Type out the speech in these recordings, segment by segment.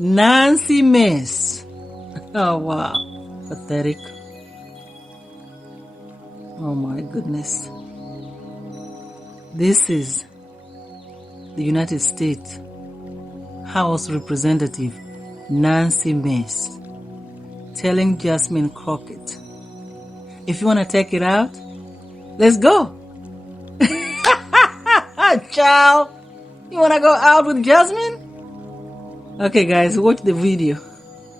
Nancy Mace. Oh, wow. Pathetic. Oh, my goodness. This is the United States House Representative Nancy Mace telling Jasmine Crockett, if you want to take it out, let's go. Ciao. You want to go out with Jasmine? Okay, guys, watch the video.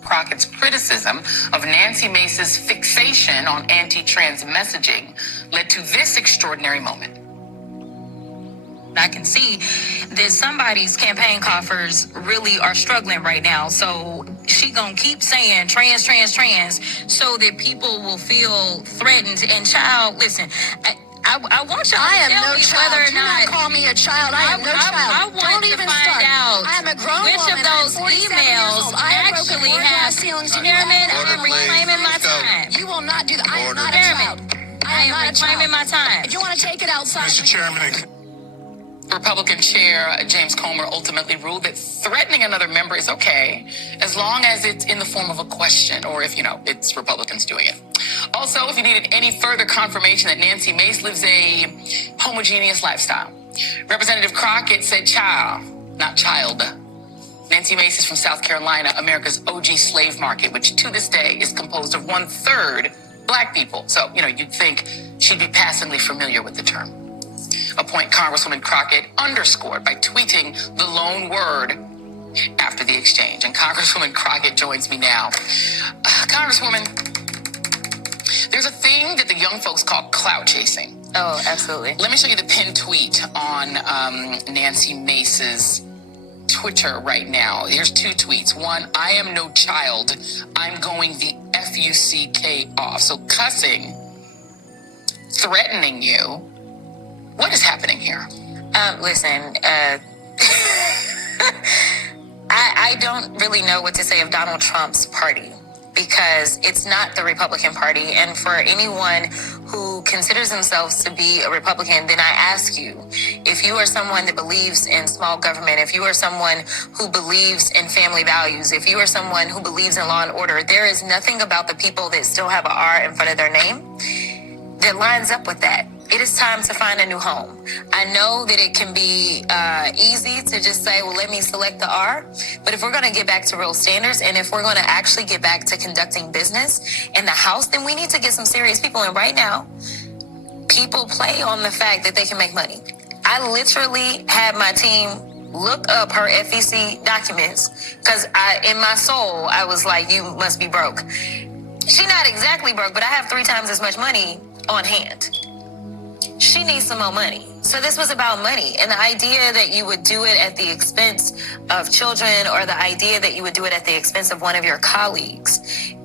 Crockett's criticism of Nancy Mace's fixation on anti-trans messaging led to this extraordinary moment. I can see that somebody's campaign coffers really are struggling right now. So she gonna keep saying trans, trans, trans so that people will feel threatened. And child, listen, I want y'all to tell me whether or not. Do not call me a child. I am no child. I want Don't to even find start. out I am a grown which woman. of those emails actually have Chairman, I'm reclaiming my time. You will not do that. I am not a Chairman, child. I am reclaiming my time. If you want to take it outside. Mr. Chairman. Republican Chair James Comer ultimately ruled that threatening another member is okay as long as it's in the form of a question or if, it's Republicans doing it. Also, if you needed any further confirmation that Nancy Mace lives a homogeneous lifestyle, Representative Crockett said child, not child. Nancy Mace is from South Carolina, America's OG slave market, which to this day is composed of 1/3 Black people. So, you'd think she'd be passingly familiar with the term. A point Congresswoman Crockett underscored by tweeting the lone word after the exchange. And Congresswoman Crockett joins me now. Congresswoman, there's a thing that the young folks call clout chasing. Oh, absolutely. Let me show you the pinned tweet on Nancy Mace's Twitter right now. Here's 2 tweets. One, I am no child. I'm going the FUCK off. So cussing, threatening you. What is happening here? Listen, I don't really know what to say of Donald Trump's party because it's not the Republican Party. And for anyone who considers themselves to be a Republican, then I ask you, if you are someone that believes in small government, if you are someone who believes in family values, if you are someone who believes in law and order, there is nothing about the people that still have an R in front of their name that lines up with that. It is time to find a new home. I know that it can be easy to just say, well, let me select the R. But if we're going to get back to real standards and if we're going to actually get back to conducting business in the House, then we need to get some serious people. And right now, people play on the fact that they can make money. I literally had my team look up her FEC documents because in my soul, I was like, you must be broke. She's not exactly broke, but I have 3 times as much money on hand. She needs some more money. So this was about money. And the idea that you would do it at the expense of children or the idea that you would do it at the expense of one of your colleagues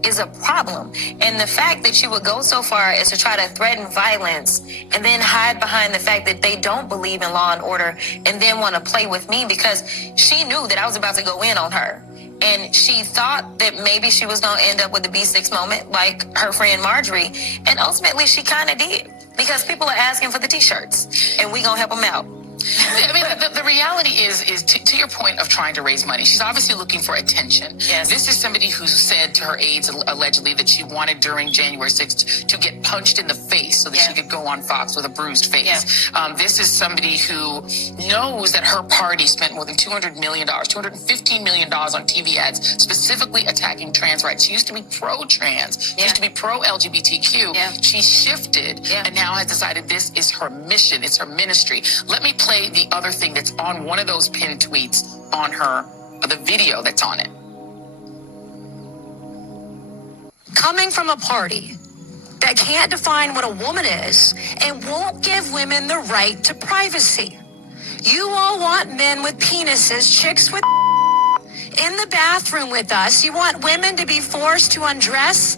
is a problem. And the fact that you would go so far as to try to threaten violence and then hide behind the fact that they don't believe in law and order and then want to play with me because she knew that I was about to go in on her. And she thought that maybe she was going to end up with a B6 moment like her friend Marjorie. And ultimately, she kind of did. Because people are asking for the T-shirts. And we going to help them out. I mean, the reality is to your point of trying to raise money, she's obviously looking for attention. Yes. This is somebody who said to her aides allegedly that she wanted during January 6th to get punched in the face so that she could go on Fox with a bruised face. This is somebody who knows that her party spent more than $200 million, $215 million on TV ads specifically attacking trans rights. She used to be pro-trans. She used to be pro-LGBTQ. She shifted and now has decided this is her mission. It's her ministry. Let me play the other thing that's on one of those pinned tweets on her, the video that's on it. Coming from a party that can't define what a woman is and won't give women the right to privacy. You all want men with penises, chicks with in the bathroom with us. You want women to be forced to undress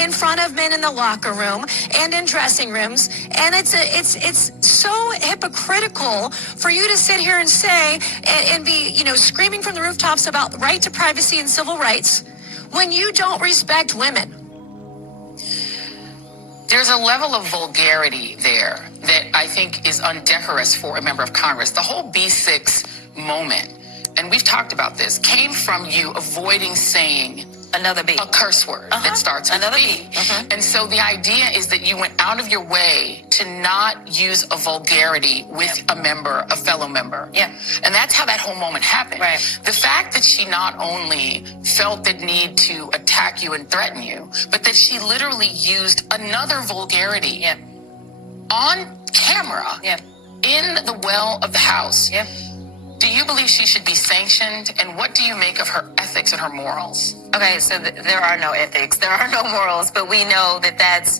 in front of men in the locker room and in dressing rooms. And it's so hypocritical for you to sit here and say and be, screaming from the rooftops about the right to privacy and civil rights when you don't respect women. There's a level of vulgarity there that I think is undecorous for a member of Congress. The whole B6 moment and we've talked about this, came from you avoiding saying Another B. a curse word that starts with Another B. B. And so the idea is that you went out of your way to not use a vulgarity with a fellow member. Yeah. And that's how that whole moment happened. Right. The fact that she not only felt the need to attack you and threaten you, but that she literally used another vulgarity on camera in the well of the house. Yeah. Do you believe she should be sanctioned? And what do you make of her ethics and her morals? Okay, so there are no ethics, there are no morals, but we know that that's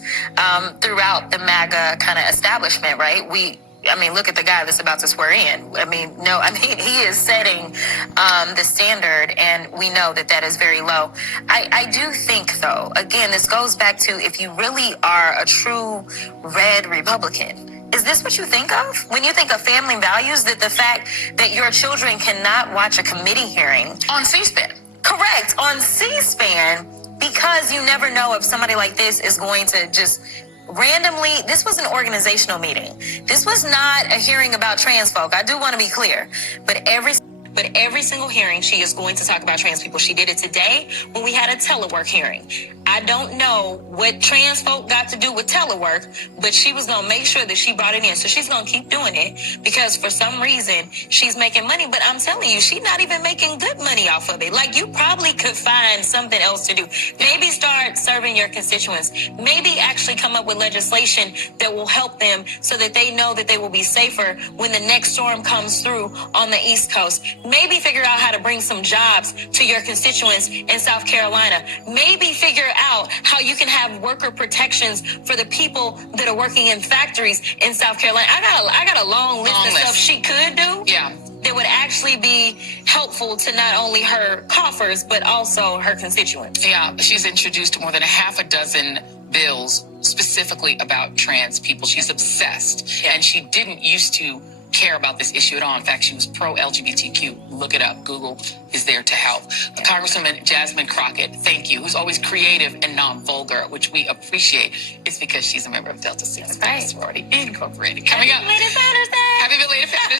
throughout the MAGA kind of establishment, right? Look at the guy that's about to swear in. He is setting the standard, and we know that that is very low. I do think, though, again, this goes back to if you really are a true red Republican, is this what you think of when you think of family values? That the fact that your children cannot watch a committee hearing on C-SPAN. Correct, on C-SPAN, because you never know if somebody like this is going to just randomly, this was an organizational meeting. This was not a hearing about trans folk. I do want to be clear, but every single hearing, she is going to talk about trans people. She did it today when we had a telework hearing. I don't know what trans folk got to do with telework, but she was going to make sure that she brought it in. So she's going to keep doing it because for some reason she's making money. But I'm telling you, she's not even making good money off of it. Like, you probably could find something else to do. Maybe start serving your constituents. Maybe actually come up with legislation that will help them so that they know that they will be safer when the next storm comes through on the East Coast. Maybe figure out how to bring some jobs to your constituents in South Carolina. Maybe figure out how you can have worker protections for the people that are working in factories in South Carolina. I got a long list of stuff she could do. Yeah. That would actually be helpful to not only her coffers, but also her constituents. Yeah, she's introduced more than a half a dozen bills specifically about trans people. She's obsessed. And she didn't used to care about this issue at all. In fact, she was pro-LGBTQ. Look it up. Google is there to help. Congresswoman Jasmine Crockett, thank you, who's always creative and non-vulgar, which we appreciate. It's because she's a member of Delta Sigma Sorority Incorporated. Coming up. Happy belated Founders Day! Happy belated Founders Day!